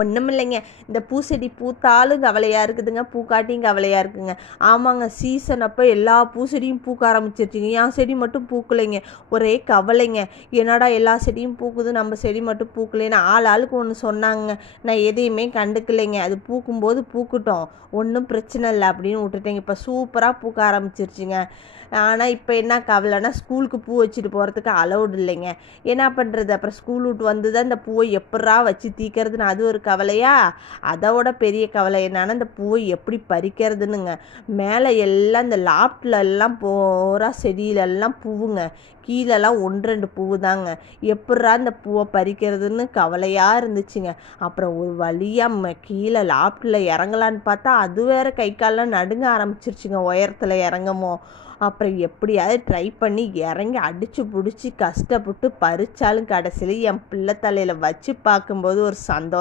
ஒன்றும் இல்லைங்க. இந்த பூச்செடி பூத்தாலும் கவலையாக இருக்குதுங்க, பூக்காட்டியும் கவலையாக இருக்குங்க. ஆமாங்க, சீசன் அப்போ எல்லா பூச்செடியும் பூக்க ஆரம்பிச்சிருச்சுங்க. என் செடி மட்டும் பூக்கலைங்க. ஒரே கவலைங்க. என்னடா எல்லா செடியும் பூக்குது, நம்ம செடி மட்டும் பூக்கலைன்னு ஆளுக்கு ஒன்று சொன்னாங்க. நான் எதையுமே கண்டுக்கலைங்க. அது பூக்கும்போது பூக்கட்டும், ஒன்றும் பிரச்சனை இல்லை அப்படின்னு விட்டுட்டேங்க. இப்போ சூப்பராக பூக்க ஆரம்பிச்சிருச்சுங்க. ஆனால் இப்போ என்ன கவலைன்னா, ஸ்கூலுக்கு பூ வச்சுட்டு போகிறதுக்கு அலௌடு இல்லைங்க. என்ன பண்ணுறது? அப்புறம் ஸ்கூல் விட்டு வந்து தான் இந்த பூவை எப்பட்றா வச்சு தீக்கிறதுன்னு அது ஒரு கவலையா? அதோட பெரிய கவலை என்னன்னா, இந்த பூவை எப்படி பறிக்கிறதுனுங்க. மேலே எல்லாம் இந்த லாப்டில் எல்லாம் பூரா செடியிலெல்லாம் பூவுங்க, கீழெல்லாம் 1-2 பூவு தாங்க. எப்பட்றா இந்த பூவை பறிக்கிறதுன்னு கவலையாக இருந்துச்சுங்க. அப்புறம் ஒரு வழியாக கீழே லாப்டில் இறங்கலான்னு பார்த்தா அது வேற கை காலெலாம் நடுங்க ஆரம்பிச்சிருச்சுங்க உயரத்தில் இறங்கமோ. அப்புறம் எப்படியாவது ட்ரை பண்ணி இறங்கி அடித்து பிடிச்சி கஷ்டப்பட்டு பறித்தாலும் கடைசியில் என் பிள்ளை தலையில் வச்சு பார்க்கும்போது ஒரு சந்தோஷம்.